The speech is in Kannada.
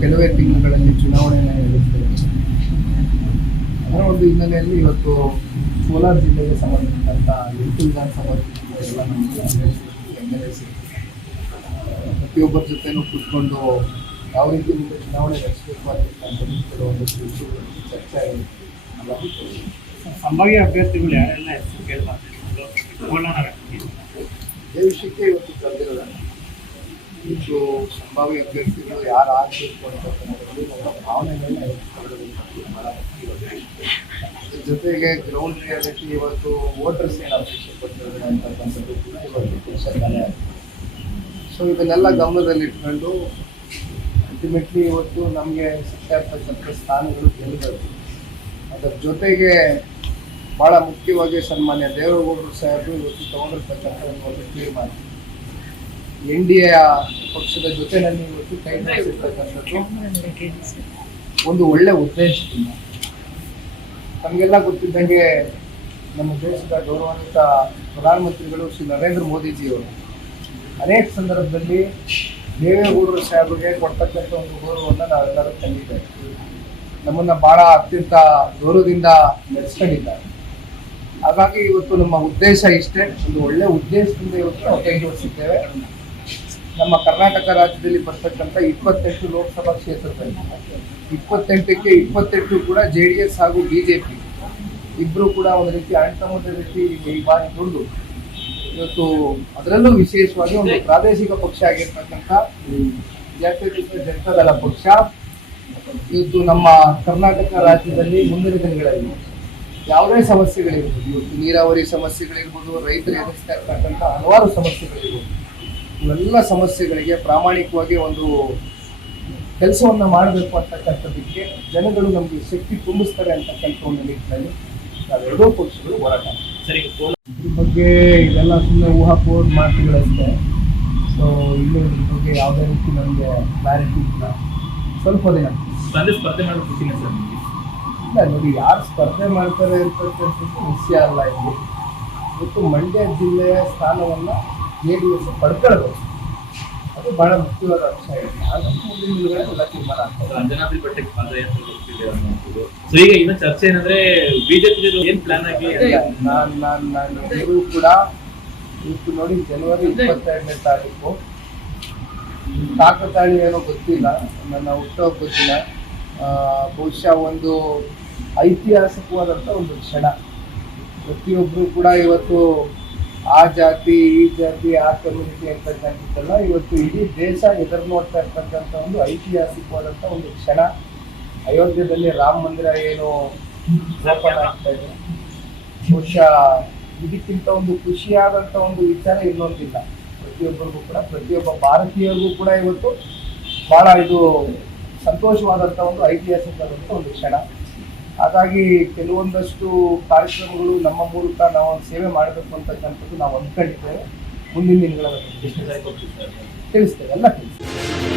ಕೆಲವೇ ತಿಂಗಳಲ್ಲಿ ಚುನಾವಣೆ ನಡೆಯುತ್ತೆ. ಅದರ ಒಂದು ಹಿನ್ನೆಲೆಯಲ್ಲಿ ಇವತ್ತು ಕೋಲಾರ ಜಿಲ್ಲೆಗೆ ಸಂಬಂಧಪಟ್ಟಂತಹ ಎಂಟು ವಿಧಾನಸಭಾ ಎಲ್ಲ ನಮಗೆ ಎಂ ಎಲ್ ಎ ಪ್ರತಿಯೊಬ್ಬರ ಜೊತೆನೂ ಕೂತ್ಕೊಂಡು ಯಾವ ರೀತಿ ಮುಂದೆ ಚುನಾವಣೆ ನಡೆಸಬೇಕು ಅಂತ ಕೆಲವೊಂದಷ್ಟು ವಿಷಯಗಳ ಬಗ್ಗೆ ಚರ್ಚೆ ಆಗಿದೆ ಸಂಭಾವ್ಯ ಅಭ್ಯರ್ಥಿಗಳು ಯಾರೆಲ್ಲ ಹೆಸರು ಕೇಳ್ಬಾರ್ದು? ಈ ವಿಷಯಕ್ಕೆ ಇವತ್ತು ಕರೆದಿರೋದ ಇವತ್ತು ಸಂಭಾವ್ಯ ಅಭ್ಯರ್ಥಿಗಳು ಯಾರು ಆಗಬೇಕು ಅಂತಕ್ಕಂಥದ್ದು ಭಾವನೆಗಳನ್ನ. ಅದ್ರ ಜೊತೆಗೆ ಗ್ರೌಂಡ್ ರಿಯಾಲಿಟಿ ಇವತ್ತು ವೋಟರ್ಸ್ ಏನು ಅಪೇಕ್ಷೆ ಪಟ್ಟಿದ್ದಾರೆ ಅಂತಕ್ಕಂಥದ್ದು ಕೂಡ ಇವತ್ತು ಪಕ್ಷ ಆಗಿದೆ ಸೊ ಇದನ್ನೆಲ್ಲ ಗಮನದಲ್ಲಿಟ್ಕೊಂಡು ಅಲ್ಟಿಮೇಟ್ಲಿ ಇವತ್ತು ನಮಗೆ ಸಿಗ್ತಾ ಸ್ಥಾನಗಳು ಗೆಲ್ಲಬೇಕು. ಅದರ ಜೊತೆಗೆ ಭಾಳ ಮುಖ್ಯವಾಗಿ ಸನ್ಮಾನ್ಯ ದೇವೇಗೌಡರು ಸಾಹೇಬರು ಇವತ್ತು ತಗೊಂಡಿರ್ತಕ್ಕಂಥ ಒಂದು ತೀರ್ಮಾನ. ಎನ್ ಡಿ ಎ ಪಕ್ಷದ ಜೊತೆನಲ್ಲಿ ಇವತ್ತು ಕೈ ಒಂದು ಒಳ್ಳೆ ಉದ್ದೇಶದಿಂದ ನಮಗೆಲ್ಲ ಗೊತ್ತಿದ್ದಂಗೆ ನಮ್ಮ ದೇಶದ ಗೌರವಾನ್ವಿತ ಪ್ರಧಾನಮಂತ್ರಿಗಳು ಶ್ರೀ ನರೇಂದ್ರ ಮೋದಿಜಿಯವರು. ಅನೇಕ ಸಂದರ್ಭದಲ್ಲಿ ದೇವೇಗೌಡರ ಸಾಹೇಬರಿಗೆ ಕೊಡ್ತಕ್ಕಂಥ ಒಂದು ಗೌರವವನ್ನು ನಾವೆಲ್ಲರೂ ತಂದಿದ್ದೇವೆ. ನಮ್ಮನ್ನ ಬಹಳ ಅತ್ಯಂತ ಗೌರವದಿಂದ ನಡೆಸ್ಕೊಂಡಿದ್ದಾರೆ ಹಾಗಾಗಿ ಇವತ್ತು ನಮ್ಮ ಉದ್ದೇಶ ಇಷ್ಟೇ. ಒಂದು ಒಳ್ಳೆ ಉದ್ದೇಶದಿಂದ ಇವತ್ತು ನಾವು ಕೈ ನಮ್ಮ ಕರ್ನಾಟಕ ರಾಜ್ಯದಲ್ಲಿ ಬರ್ತಕ್ಕಂಥ ಇಪ್ಪತ್ತೆಂಟು ಲೋಕಸಭಾ ಕ್ಷೇತ್ರದಲ್ಲಿ, ಇಪ್ಪತ್ತೆಂಟಕ್ಕೆ ಇಪ್ಪತ್ತೆಂಟು ಕೂಡ ಜೆ ಡಿ ಎಸ್ ಹಾಗೂ ಬಿ ಜೆ ಪಿ. ಇಬ್ರು ಕೂಡ ಒಂದು ರೀತಿ ಅಣ್ತಮ್ಮದ ರೀತಿ ಈ ಬಾರಿ ದುಡ್ಡು. ಇವತ್ತು ಅದರಲ್ಲೂ ವಿಶೇಷವಾಗಿ ಒಂದು ಪ್ರಾದೇಶಿಕ ಪಕ್ಷ ಆಗಿರ್ತಕ್ಕಂಥ ಜಾತ್ಯತೀತ ಜನತಾದಳ ಪಕ್ಷ. ಇವತ್ತು ನಮ್ಮ ಕರ್ನಾಟಕ ರಾಜ್ಯದಲ್ಲಿ ಮುಂದಿನ ದಿನಗಳಲ್ಲಿ ಯಾವುದೇ ಸಮಸ್ಯೆಗಳಿರ್ಬೋದು, ಇವತ್ತು ನೀರಾವರಿ ಸಮಸ್ಯೆಗಳಿರ್ಬೋದು ರೈತರು ಎದುರಿಸ್ತಾ ಇರ್ತಕ್ಕಂಥ ಹಲವಾರು ಸಮಸ್ಯೆಗಳಿರ್ಬೋದು ಇವೆಲ್ಲ ಸಮಸ್ಯೆಗಳಿಗೆ ಪ್ರಾಮಾಣಿಕವಾಗಿ ಒಂದು ಕೆಲಸವನ್ನು ಮಾಡಬೇಕು ಅಂತಕ್ಕಂಥದ್ದಕ್ಕೆ ಜನಗಳು ನಮಗೆ ಶಕ್ತಿ ತುಂಬಿಸ್ತಾರೆ ಅಂತಕ್ಕಂಥ ಒಂದು ನಿಟ್ಟಿನಲ್ಲಿ ನಾವೆರಡೂ ಪಕ್ಷಗಳು ಹೋರಾಟ. ಸರಿ ಇದ್ರ ಬಗ್ಗೆ ಇದೆಲ್ಲ ಸುಮ್ಮನೆ ಊಹಾಪೋಹದ ಮಾತುಗಳಷ್ಟೇ. ಸೊ ಇಲ್ಲಿ ಇದ್ರ ಬಗ್ಗೆ ಯಾವುದೇ ರೀತಿ ನಮಗೆ ಕ್ಲಾರಿಟಿ ಇಲ್ಲ. ಸ್ವಲ್ಪ ದಿನ. ಸ್ಪರ್ಧೆ ಮಾಡೋ ಖುಷಿನ ಸರ್ ಇಲ್ಲ ನೋಡಿ ಯಾರು ಸ್ಪರ್ಧೆ ಮಾಡ್ತಾರೆ ಅಂತಕ್ಕಂಥದ್ದು ವಿಷಯ ಅಲ್ಲ ಇಲ್ಲಿ. ಇವತ್ತು ಮಂಡ್ಯ ಜಿಲ್ಲೆಯ ಸ್ಥಾನವನ್ನು ಜೆ ಡಿ ಎಸ್ ಪಡ್ಕೊಳ್ಬೇಕು. ಅದು ಬಹಳ ಮುಖ್ಯವಾದ ಅಂಶ ಇದೆ ಹಾಗಾಗಿ ಮುಂದಿನ ದಿನಗಳಲ್ಲಿ ಎಲ್ಲ ತೀರ್ಮಾನ ಆಗ್ತದೆ. ಅಂಜನಾದ್ರಿ ಅನ್ನೋದು. ಸೊ ಈಗ ಇನ್ನು ಚರ್ಚೆ ಏನಂದ್ರೆ ಬಿಜೆಪಿ ಏನ್ ಪ್ಲಾನ್ ಆಗಿ ನಾನು ನಾನು ನಾನು ಎಲ್ಲರೂ ಕೂಡ ಇವತ್ತು ನೋಡಿ ಜನವರಿ ಇಪ್ಪತ್ತೆರಡನೇ ತಾರೀಕು. ಕಾಕತಾಳಿ ಏನೋ ಗೊತ್ತಿಲ್ಲ. ನನ್ನ ಹುಟ್ಟೋ ಗೊತ್ತಿಲ್ಲ ಆ, ಬಹುಶಃ ಒಂದು ಐತಿಹಾಸಿಕವಾದಂಥ ಒಂದು ಕ್ಷಣ. ಪ್ರತಿಯೊಬ್ಬರು ಕೂಡ ಇವತ್ತು ಆ ಜಾತಿ, ಈ ಜಾತಿ, ಆ ಕಮ್ಯುನಿಟಿ ಅಂತಕ್ಕಂಥದ್ದೆಲ್ಲ ಇವತ್ತು ಇಡೀ ದೇಶ ಎದುರು ನೋಡ್ತಾ ಇರ್ತಕ್ಕಂಥ ಒಂದು ಐತಿಹಾಸಿಕವಾದಂಥ ಒಂದು ಕ್ಷಣ. ಅಯೋಧ್ಯೆಯಲ್ಲಿ ರಾಮ ಮಂದಿರ ಏನು ಓಪನ್ ಆಗ್ತಾ ಇದೆ. ಬಹುಶಃ ಇದಕ್ಕಿಂತ ಒಂದು ಖುಷಿಯಾದಂಥ ಒಂದು ವಿಚಾರ ಇನ್ನೊಂದಿಲ್ಲ. ಪ್ರತಿಯೊಬ್ಬರಿಗೂ ಕೂಡ, ಪ್ರತಿಯೊಬ್ಬ ಭಾರತೀಯರಿಗೂ ಕೂಡ ಇವತ್ತು ಭಾಳ ಇದು ಸಂತೋಷವಾದಂಥ ಒಂದು ಐತಿಹಾಸಿಕವಾದಂಥ ಒಂದು ಕ್ಷಣ. ಹಾಗಾಗಿ ಕೆಲವೊಂದಷ್ಟು ಕಾರ್ಯಕ್ರಮಗಳು ನಮ್ಮ ಮೂಲಕ ನಾವು ಒಂದು ಸೇವೆ ಮಾಡಬೇಕು ಅಂತಕ್ಕಂಥದ್ದು ನಾವು ಅಂದ್ಕೊಂಡಿದ್ದೇವೆ. ಮುಂದಿನ ದಿನಗಳಲ್ಲಿ ತಿಳಿಸ್ತೇವೆ ಎಲ್ಲ ತಿಳಿಸ್ತೇವೆ.